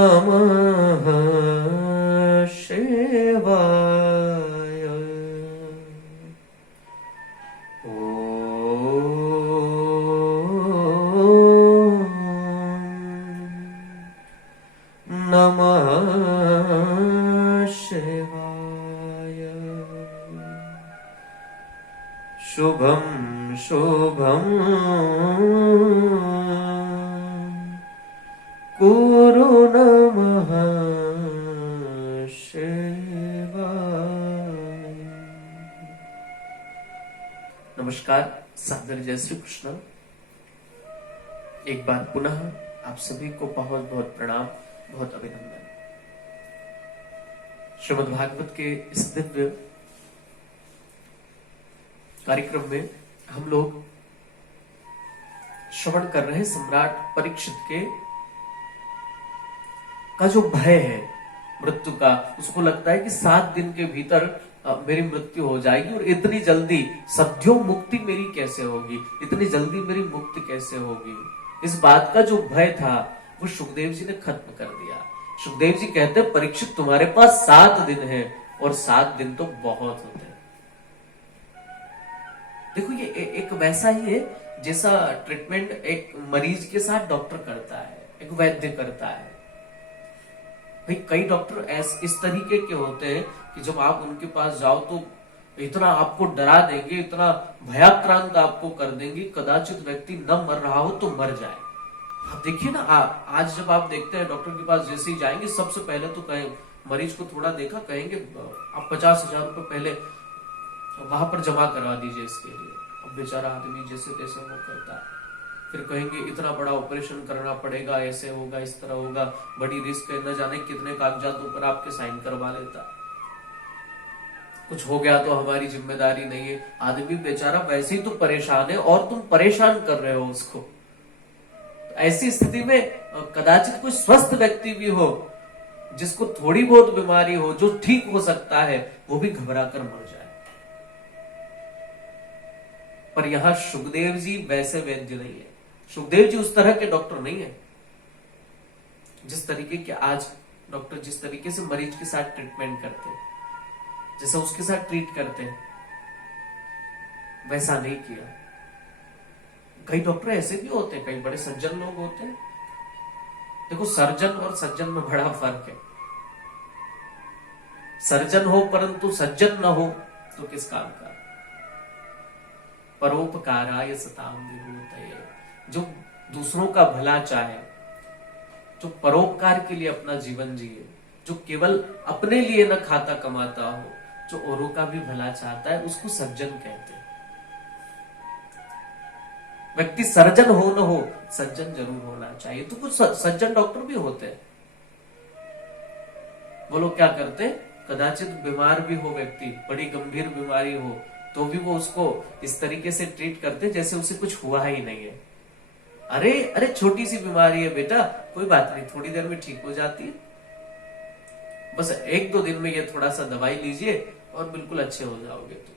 नमः शिवाय। ओम नमः शिवाय। शुभं शुभं कुरु नमः शिवाय। नमस्कार, सादर जय श्री कृष्ण। एक बार पुनः आप सभी को बहुत बहुत प्रणाम, बहुत अभिनंदन। श्रीमद् भागवत के इस दिव्य कार्यक्रम में हम लोग श्रवण कर रहे हैं सम्राट परीक्षित के का जो भय है मृत्यु का। उसको लगता है कि 7 दिन के भीतर मेरी मृत्यु हो जाएगी और इतनी जल्दी सद्यो मुक्ति मेरी कैसे होगी, इतनी जल्दी मेरी मुक्ति कैसे होगी। इस बात का जो भय था वो सुखदेव जी ने खत्म कर दिया। सुखदेव जी कहते हैं परीक्षित तुम्हारे पास 7 दिन है और 7 दिन तो बहुत होते हैं। देखो ये एक वैसा ही है जैसा ट्रीटमेंट एक मरीज के साथ डॉक्टर करता है, एक वैद्य करता है। भाई कई डॉक्टर इस तरीके के होते हैं कि जब आप उनके पास जाओ तो इतना आपको डरा देंगे, इतना भयाक्रांत आपको कर देंगे, कदाचित व्यक्ति न मर रहा हो तो मर जाए। आप देखिए ना, आज जब आप देखते हैं डॉक्टर के पास जैसे ही जाएंगे सबसे पहले तो कहें मरीज को थोड़ा देखा, कहेंगे आप 50,000 रुपए पहले वहां पर जमा करवा दीजिए इसके लिए। अब बेचारा आदमी जैसे तैसे वो करता है, फिर कहेंगे इतना बड़ा ऑपरेशन करना पड़ेगा, ऐसे होगा, इस तरह होगा, बड़ी रिस्क है, न जाने कितने कागजातों पर आपके साइन करवा लेता, कुछ हो गया तो हमारी जिम्मेदारी नहीं है। आदमी बेचारा वैसे ही तो परेशान है और तुम परेशान कर रहे हो उसको। तो ऐसी स्थिति में कदाचित कोई स्वस्थ व्यक्ति भी हो जिसको थोड़ी बहुत बीमारी हो, जो ठीक हो सकता है, वो भी घबरा कर मर जाए। पर यहां सुखदेव जी वैसे वैद्य नहीं है। सुखदेव जी उस तरह के डॉक्टर नहीं है। जिस तरीके के आज डॉक्टर जिस तरीके से मरीज के साथ ट्रीटमेंट करते हैं, जैसा उसके साथ ट्रीट करते हैं, वैसा नहीं किया। कई डॉक्टर ऐसे भी होते हैं, कई बड़े सज्जन लोग होते हैं। देखो सर्जन और सज्जन में बड़ा फर्क है। सर्जन हो परंतु सज्जन न हो तो किस काम का। परोपकाराय सताम विभूतये, जो दूसरों का भला चाहे, जो परोपकार के लिए अपना जीवन जिए, जो केवल अपने लिए न खाता कमाता हो, जो औरों का भी भला चाहता है, उसको सज्जन कहते हैं। व्यक्ति सर्जन हो न हो, सज्जन जरूर होना चाहिए। तो कुछ सज्जन डॉक्टर भी होते हैं। वो लोग क्या करते हैं, कदाचित बीमार भी हो व्यक्ति, बड़ी गंभीर बीमारी हो, तो भी वो उसको इस तरीके से ट्रीट करते हैं जैसे उसे कुछ हुआ ही नहीं है। अरे अरे छोटी सी बीमारी है बेटा, कोई बात नहीं, थोड़ी देर में ठीक हो जाती है, बस 1-2 दिन में ये थोड़ा सा दवाई लीजिए और बिल्कुल अच्छे हो जाओगे तुम।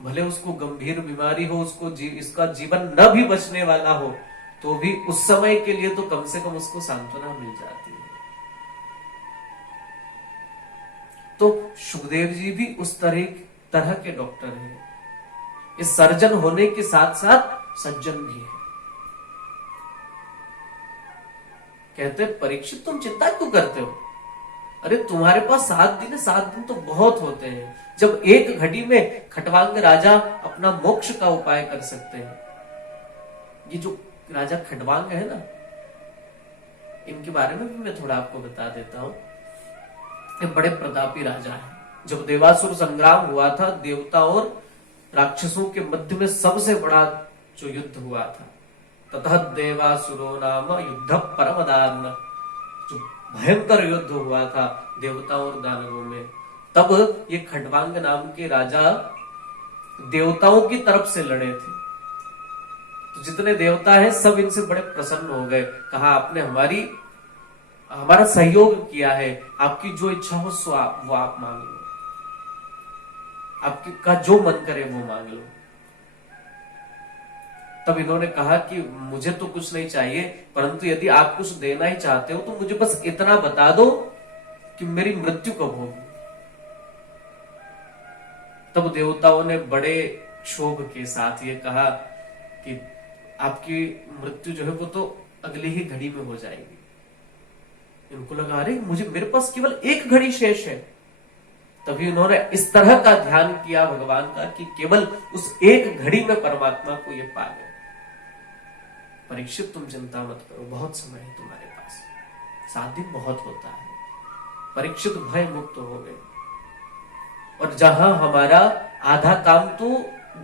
भले उसको गंभीर बीमारी हो, उसको इसका जीवन न भी बचने वाला हो, तो भी उस समय के लिए तो कम से कम उसको सांत्वना मिल जाती है। तो सुखदेव जी भी उस तरह के डॉक्टर हैं। इस सर्जन होने के साथ साथ सज्जन भी है। कहते हैं परीक्षित तुम चिंता क्यों करते हो? अरे तुम्हारे पास 7 दिन है, 7 दिन तो बहुत होते हैं। जब एक घड़ी में खटवांग राजा अपना मोक्ष का उपाय कर सकते हैं। ये जो राजा खटवांग है ना, इनके बारे में भी मैं थोड़ा आपको बता देता हूं। ये बड़े प्रतापी राजा है। जब देवासुर संग्राम हुआ था, देवता और राक्षसों के मध्य में सबसे बड़ा जो युद्ध हुआ था, ततः देवासुरो नाम युद्ध परम दारुण, जो भयंकर युद्ध हुआ था देवताओं और दानवों में, तब ये खटवांग नाम के राजा देवताओं की तरफ से लड़े थे। तो जितने देवता हैं सब इनसे बड़े प्रसन्न हो गए। कहा आपने हमारा सहयोग किया है, आपकी जो इच्छा हो वो आप मांग लो, आपकी का जो मन करे वो मांग लो। तब इन्होंने कहा कि मुझे तो कुछ नहीं चाहिए, परंतु यदि आप कुछ देना ही चाहते हो तो मुझे बस इतना बता दो कि मेरी मृत्यु कब होगी। तब देवताओं ने बड़े क्षोभ के साथ ये कहा कि आपकी मृत्यु जो है वो तो अगली ही घड़ी में हो जाएगी। इनको लगा अरे मुझे मेरे पास केवल एक घड़ी शेष है। तभी उन्होंने इस तरह का ध्यान किया भगवान का कि केवल उस एक घड़ी में परमात्मा को ये पा गए। परीक्षित तुम चिंता मत करो, बहुत समय है तुम्हारे पास, 7 दिन बहुत होता है। परीक्षित भय मुक्त हो गए। और जहां हमारा आधा काम तो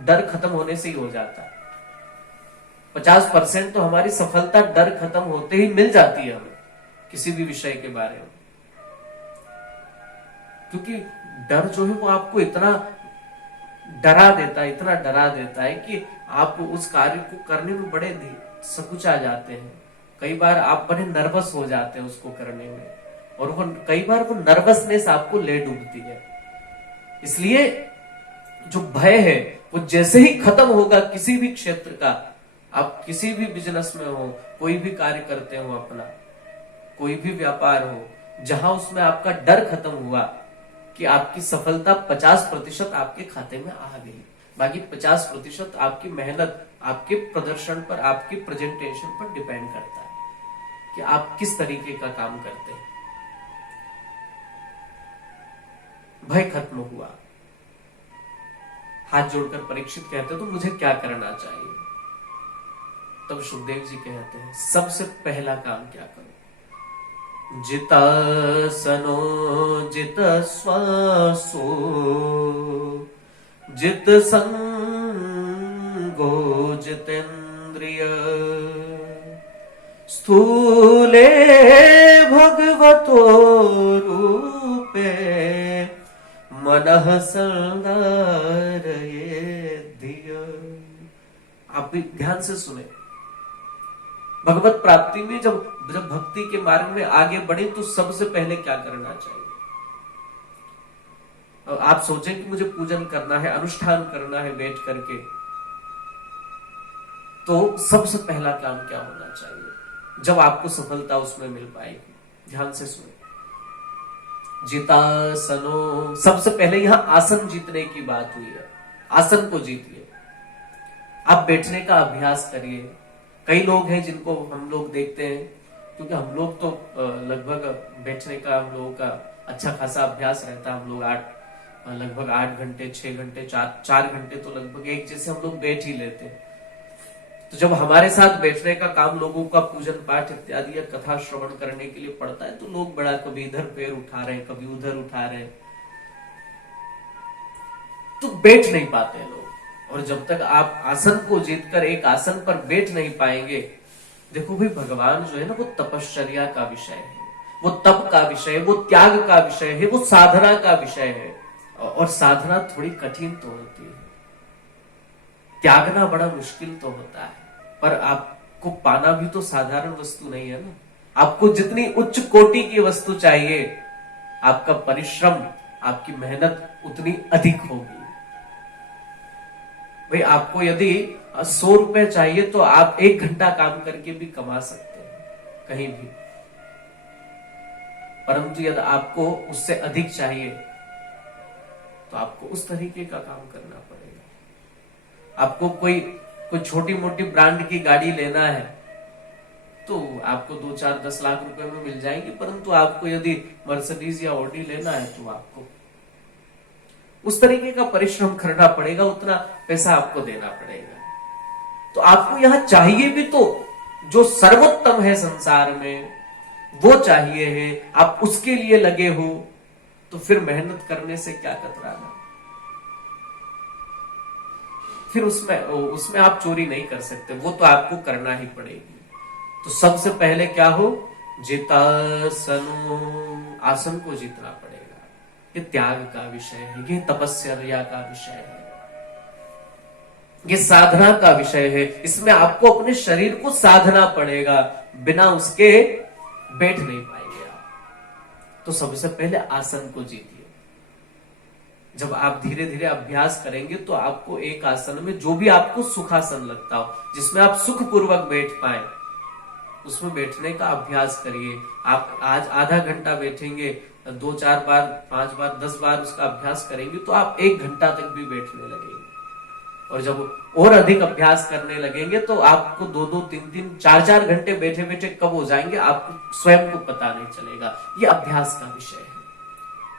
डर खत्म होने से ही हो जाता है, 50% तो हमारी सफलता डर खत्म होते ही मिल जाती है हमें किसी भी विषय के बारे में। क्योंकि डर जो है वो आपको इतना डरा देता है, इतना डरा देता है कि आप उस कार्य को करने में बड़े सकुचा जाते हैं। कई बार आप बड़े नर्वस हो जाते हैं उसको करने में, और वो कई बार वो नर्वसनेस आपको ले डूबती है। इसलिए जो भय है वो जैसे ही खत्म होगा किसी भी क्षेत्र का, आप किसी भी बिजनेस में हो, कोई भी कार्य करते हो अपना, कोई भी व्यापार हो, जहां उसमें आपका डर खत्म हुआ कि आपकी सफलता 50% आपके खाते में आ गई, बाकी 50% आपकी मेहनत, आपके प्रदर्शन पर, आपकी प्रेजेंटेशन पर डिपेंड करता है कि आप किस तरीके का काम करते हैं। भय खत्म हुआ। हाथ जोड़कर परीक्षित कहते तो मुझे क्या करना चाहिए? तब सुखदेव जी कहते हैं सबसे पहला काम क्या करो? जितासनो जित श्वासो जित संगो जितेन्द्रिय स्थूले भगवतो रूपे मनः संधारयेद्धिय। आप भी ध्यान से सुने। भगवत प्राप्ति में जब भक्ति के मार्ग में आगे बढ़े तो सबसे पहले क्या करना चाहिए? आप सोचें कि मुझे पूजन करना है, अनुष्ठान करना है बैठ करके, तो सबसे पहला काम क्या होना चाहिए जब आपको सफलता उसमें मिल पाएगी? ध्यान से सुने। जितासनो, सबसे पहले यहां आसन जीतने की बात हुई है। आसन को जीतिए, आप बैठने का अभ्यास करिए। कई लोग हैं जिनको हम लोग देखते हैं, क्योंकि हम लोग तो लगभग बैठने का हम लोगों का अच्छा खासा अभ्यास रहता है। हम लोग लगभग 8 घंटे 6 घंटे 4 घंटे तो लगभग एक जैसे हम लोग बैठ ही लेते हैं। तो जब हमारे साथ बैठने का काम लोगों का पूजन पाठ इत्यादि या कथा श्रवण करने के लिए पड़ता है तो लोग बड़ा कभी इधर पैर उठा रहे हैं, कभी उधर उठा रहे हैं, तो बैठ नहीं पाते लोग। और जब तक आप आसन को जीतकर एक आसन पर बैठ नहीं पाएंगे, देखो भाई भगवान जो है ना वो तपश्चर्या का विषय है, वो तप का विषय है, वो त्याग का विषय है, वो साधना का विषय है। और साधना थोड़ी कठिन तो होती है, त्यागना बड़ा मुश्किल तो होता है, पर आपको पाना भी तो साधारण वस्तु नहीं है ना। आपको जितनी उच्च कोटि की वस्तु चाहिए, आपका परिश्रम, आपकी मेहनत उतनी अधिक होगी। भाई आपको यदि 100 रुपए चाहिए तो आप 1 घंटा काम करके भी कमा सकते हैं कहीं भी, परंतु यदि आपको उससे अधिक चाहिए तो आपको उस तरीके का काम करना पड़ेगा। आपको कोई छोटी मोटी ब्रांड की गाड़ी लेना है तो आपको 2, 4, 10 लाख रुपए में मिल जाएगी, परंतु आपको यदि मर्सिडीज या ऑडी लेना है तो आपको उस तरीके का परिश्रम करना पड़ेगा, उतना पैसा आपको देना पड़ेगा। तो आपको यहां चाहिए भी तो जो सर्वोत्तम है संसार में, वो चाहिए है, आप उसके लिए लगे हो, तो फिर मेहनत करने से क्या कतराना? फिर उसमें आप चोरी नहीं कर सकते, वो तो आपको करना ही पड़ेगी। तो सबसे पहले क्या हो? जितासनो, आसन को जीतना पड़ेगा। ये त्याग का विषय है, ये तपस्या का विषय है, ये साधना का विषय है। इसमें आपको अपने शरीर को साधना पड़ेगा, बिना उसके बैठ नहीं पाएंगे आप। तो सबसे पहले आसन को जीतिए। जब आप धीरे धीरे अभ्यास करेंगे तो आपको एक आसन में, जो भी आपको सुखासन लगता हो, जिसमें आप सुखपूर्वक बैठ पाए, उसमें बैठने का अभ्यास करिए। आप आज आधा घंटा बैठेंगे, 2-4 बार, 5 बार, 10 बार उसका अभ्यास करेंगे तो आप 1 घंटा तक भी बैठने लगेंगे। और जब और अधिक अभ्यास करने लगेंगे तो आपको 2-2, 3-3, 4-4 घंटे बैठे बैठे कब हो जाएंगे आपको स्वयं को पता नहीं चलेगा। ये अभ्यास का विषय है।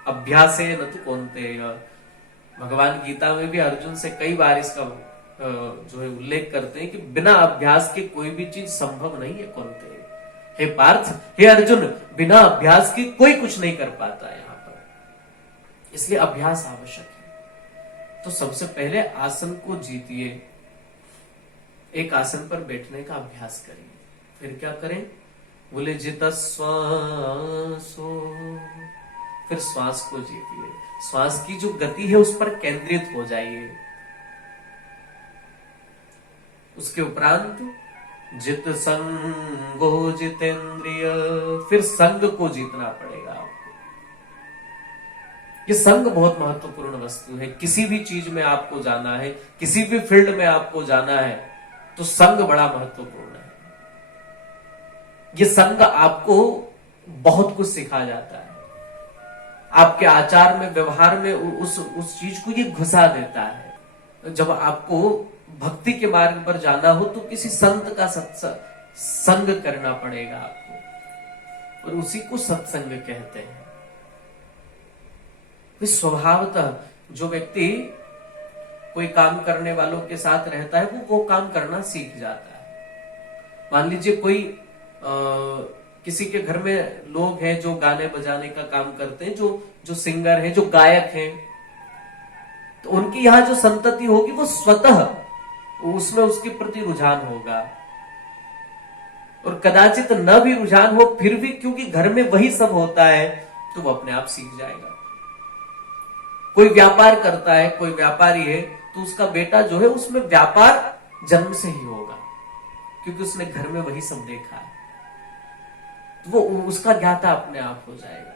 अभ्यास है न तो कौनते। भगवान गीता में भी अर्जुन से कई बार इसका जो है उल्लेख करते हैं कि बिना अभ्यास के कोई भी चीज संभव नहीं है कौनते। हे पार्थ, हे अर्जुन, बिना अभ्यास के कोई कुछ नहीं कर पाता है यहाँ पर, इसलिए अभ्यास आवश्यक है। तो सबसे पहले आसन को जीतिए, एक आसन पर बैठने का अभ्यास करिए। फिर क्या करें? बोले जित श्वासो, फिर श्वास को जीतिए। श्वास की जो गति है उस पर केंद्रित हो जाइए। उसके उपरांत जित संगो जितेंद्रिय, फिर संग को जीतना पड़ेगा आपको। ये संग बहुत महत्वपूर्ण वस्तु है। किसी भी चीज में आपको जाना है, किसी भी फील्ड में आपको जाना है, तो संग बड़ा महत्वपूर्ण है। ये संग आपको बहुत कुछ सिखा जाता है। आपके आचार में, व्यवहार में उस चीज को ये घुसा देता है। जब आपको भक्ति के मार्ग पर जाना हो तो किसी संत का संग करना पड़ेगा आपको, और उसी को सत्संग कहते हैं। स्वभावतः जो व्यक्ति कोई काम करने वालों के साथ रहता है वो काम करना सीख जाता है। मान लीजिए कोई किसी के घर में लोग हैं जो गाने बजाने का काम करते हैं, जो सिंगर हैं, जो गायक हैं, तो उनकी यहाँ जो संतति होगी वो स्वतः उसमें उसके प्रति रुझान होगा। और कदाचित न भी रुझान हो, फिर भी क्योंकि घर में वही सब होता है तो वो अपने आप सीख जाएगा। कोई व्यापार करता है, कोई व्यापारी है, तो उसका बेटा जो है उसमें व्यापार जन्म से ही होगा, क्योंकि उसने घर में वही सब देखा है, तो वो उसका ज्ञाता अपने आप हो जाएगा।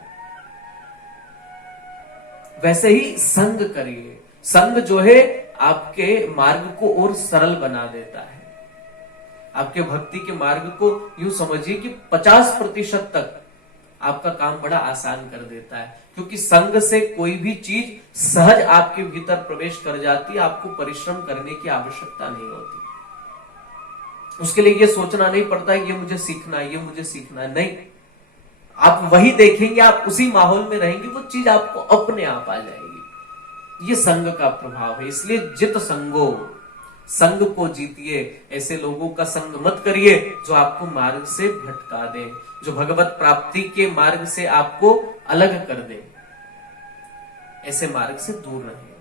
वैसे ही संग करिए। संग जो है आपके मार्ग को और सरल बना देता है। आपके भक्ति के मार्ग को यूं समझिए कि 50% तक आपका काम बड़ा आसान कर देता है, क्योंकि संग से कोई भी चीज सहज आपके भीतर प्रवेश कर जाती है। आपको परिश्रम करने की आवश्यकता नहीं होती। उसके लिए ये सोचना नहीं पड़ता है ये मुझे सीखना है, ये मुझे सीखना है, नहीं। आप वही देखेंगे, आप उसी माहौल में रहेंगे, वो चीज आपको अपने आप आ जाएगी। ये संग का प्रभाव है। इसलिए जित संगो, संग को जीतिए। ऐसे लोगों का संग मत करिए जो आपको मार्ग से भटका दे, जो भगवत प्राप्ति के मार्ग से आपको अलग कर दे। ऐसे मार्ग से दूर रहिए।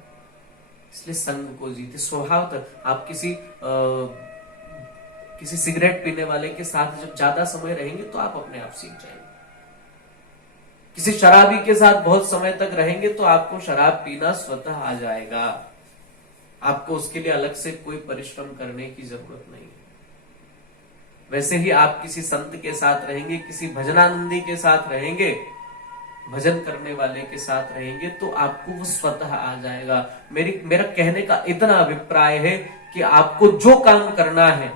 इसलिए संग को जीते। स्वभावतः आप किसी सिगरेट पीने वाले के साथ जब ज्यादा समय रहेंगे तो आप अपने आप सीख जाएंगे। किसी शराबी के साथ बहुत समय तक रहेंगे तो आपको शराब पीना स्वतः आ जाएगा। आपको उसके लिए अलग से कोई परिश्रम करने की जरूरत नहीं है। वैसे ही आप किसी संत के साथ रहेंगे, किसी भजनानंदी के साथ रहेंगे, भजन करने वाले के साथ रहेंगे, तो आपको वो स्वतः आ जाएगा। मेरा कहने का इतना अभिप्राय है कि आपको जो काम करना है,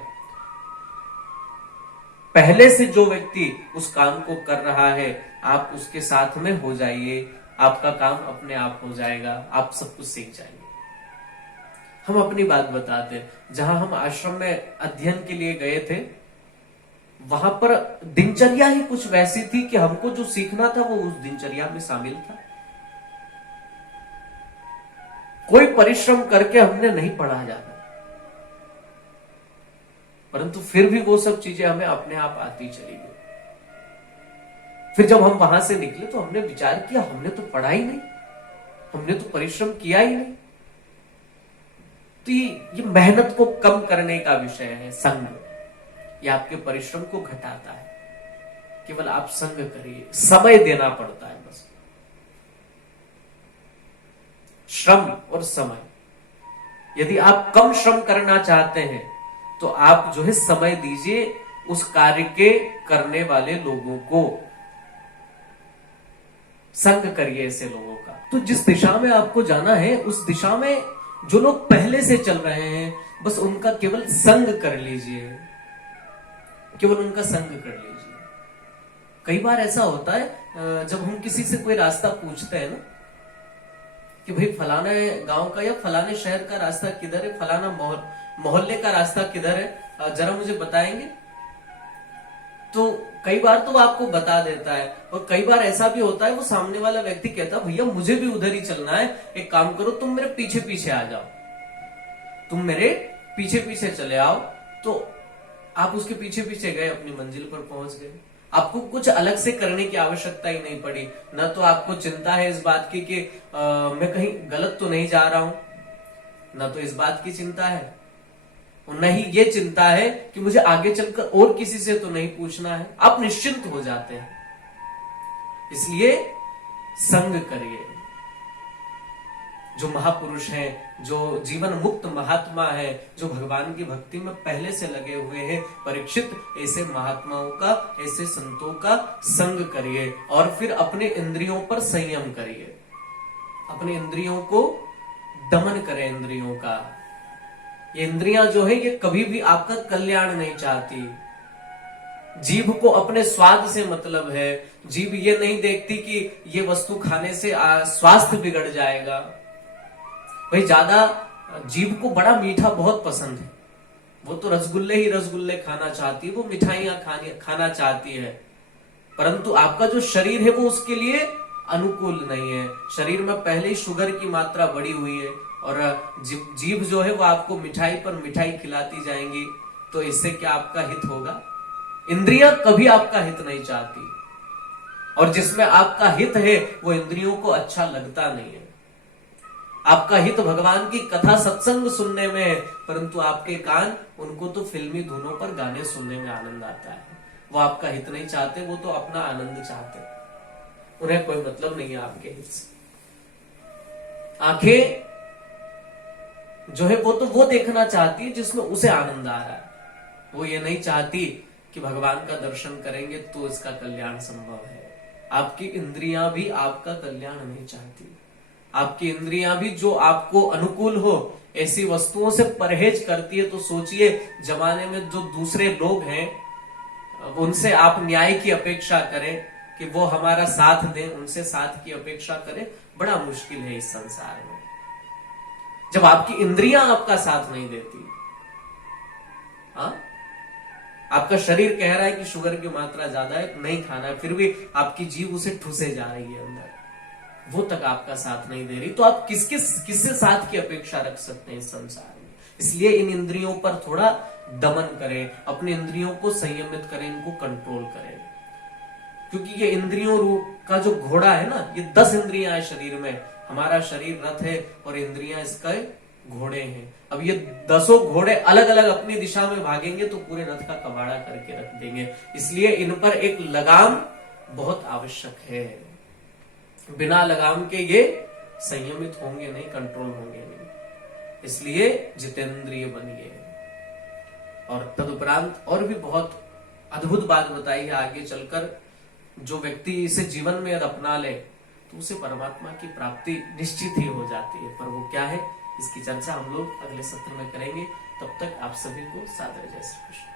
पहले से जो व्यक्ति उस काम को कर रहा है, आप उसके साथ में हो जाइए। आपका काम अपने आप हो जाएगा, आप सब कुछ सीख जाएंगे। हम अपनी बात बताते हैं। जहां हम आश्रम में अध्ययन के लिए गए थे, वहां पर दिनचर्या ही कुछ वैसी थी कि हमको जो सीखना था वो उस दिनचर्या में शामिल था। कोई परिश्रम करके हमने नहीं पढ़ा जाता, परंतु फिर भी वो सब चीजें हमें अपने आप आती चली गई। फिर जब हम वहां से निकले तो हमने विचार किया, हमने तो पढ़ा ही नहीं, हमने तो परिश्रम किया ही नहीं। तो ये मेहनत को कम करने का विषय है संग। ये आपके परिश्रम को घटाता है। केवल आप संग करिए, समय देना पड़ता है बस। श्रम और समय। यदि आप कम श्रम करना चाहते हैं तो आप जो है समय दीजिए उस कार्य के करने वाले लोगों को। संग करिए ऐसे लोगों का। तो जिस दिशा में आपको जाना है उस दिशा में जो लोग पहले से चल रहे हैं बस उनका केवल संग कर लीजिए, केवल उनका संग कर लीजिए। कई बार ऐसा होता है जब हम किसी से कोई रास्ता पूछते हैं ना कि भाई फलाने गांव का या फलाने शहर का रास्ता किधर है, फलाना मोहल्ले का रास्ता किधर है, जरा मुझे बताएंगे। तो कई बार तो वो आपको बता देता है और कई बार ऐसा भी होता है वो सामने वाला व्यक्ति कहता है भैया मुझे भी उधर ही चलना है, एक काम करो तुम मेरे पीछे पीछे आ जाओ, तुम मेरे पीछे पीछे चले आओ। तो आप उसके पीछे पीछे गए, अपनी मंजिल पर पहुंच गए। आपको कुछ अलग से करने की आवश्यकता ही नहीं पड़ी। न तो आपको चिंता है इस बात की कि मैं कहीं गलत तो नहीं जा रहा हूं, न तो इस बात की चिंता है, और न ही ये चिंता है कि मुझे आगे चलकर और किसी से तो नहीं पूछना है। आप निश्चिंत हो जाते हैं। इसलिए संग करिए। जो महापुरुष हैं, जो जीवन मुक्त महात्मा है, जो भगवान की भक्ति में पहले से लगे हुए हैं, परीक्षित ऐसे महात्माओं का, ऐसे संतों का संग करिए और फिर अपने इंद्रियों पर संयम करिए। अपने इंद्रियों को दमन करें। इंद्रियों का, ये इंद्रियां जो है ये कभी भी आपका कल्याण नहीं चाहती। जीभ को अपने स्वाद से मतलब है। जीभ ये नहीं देखती कि ये वस्तु खाने से स्वास्थ्य बिगड़ जाएगा। भाई ज्यादा जीभ को बड़ा मीठा बहुत पसंद है, वो तो रसगुल्ले ही रसगुल्ले खाना चाहती है, वो मिठाइयां खाना चाहती है। परंतु आपका जो शरीर है वो उसके लिए अनुकूल नहीं है। शरीर में पहले ही शुगर की मात्रा बढ़ी हुई है और जीभ जो है वो आपको मिठाई पर मिठाई खिलाती जाएंगी, तो इससे क्या आपका हित होगा? इंद्रियां कभी आपका हित नहीं चाहती, और जिसमें आपका हित है वो इंद्रियों को अच्छा लगता नहीं है। आपका हित भगवान की कथा सत्संग सुनने में है, परंतु आपके कान उनको तो फिल्मी धुनों पर गाने सुनने में आनंद आता है। वो आपका हित नहीं चाहते, वो तो अपना आनंद चाहते, उन्हें कोई मतलब नहीं है आपके हित से। आंखें जो है वो तो वो देखना चाहती है जिसमें उसे आनंद आ रहा है। वो ये नहीं चाहती कि भगवान का दर्शन करेंगे तो इसका कल्याण संभव है। आपकी इंद्रियां भी आपका कल्याण नहीं चाहती। आपकी इंद्रियां भी जो आपको अनुकूल हो ऐसी वस्तुओं से परहेज करती है। तो सोचिए, जमाने में जो दूसरे लोग हैं उनसे आप न्याय की अपेक्षा करें कि वो हमारा साथ दें, उनसे साथ की अपेक्षा करें, बड़ा मुश्किल है इस संसार में। जब आपकी इंद्रियां आपका साथ नहीं देती, हाँ, आपका शरीर कह रहा है कि शुगर की मात्रा ज्यादा है, नहीं खाना है, फिर भी आपकी जीभ उसे ठुसे जा रही है अंदर, वो तक आपका साथ नहीं दे रही, तो आप किससे साथ की अपेक्षा रख सकते हैं इस संसार में? इसलिए इन इंद्रियों पर थोड़ा दमन करें, अपने इंद्रियों को संयमित करें, इनको कंट्रोल करें। क्योंकि ये इंद्रियों रूप का जो घोड़ा है ना, ये 10 इंद्रियां है शरीर में। हमारा शरीर रथ है और इंद्रियां इसका घोड़े हैं। अब ये 10 घोड़े अलग अलग अपनी दिशा में भागेंगे तो पूरे रथ का कबाड़ा करके रख देंगे। इसलिए इन पर एक लगाम बहुत आवश्यक है। बिना लगाम के ये संयमित होंगे नहीं, कंट्रोल होंगे नहीं। इसलिए जितेंद्रिय बनिए। और तदुपरांत और भी बहुत अद्भुत बात बताई है आगे चलकर। जो व्यक्ति इसे जीवन में अपना ले तो उसे परमात्मा की प्राप्ति निश्चित ही हो जाती है। पर वो क्या है, इसकी चर्चा हम लोग अगले सत्र में करेंगे। तब तक आप सभी को सादर जय श्री कृष्ण।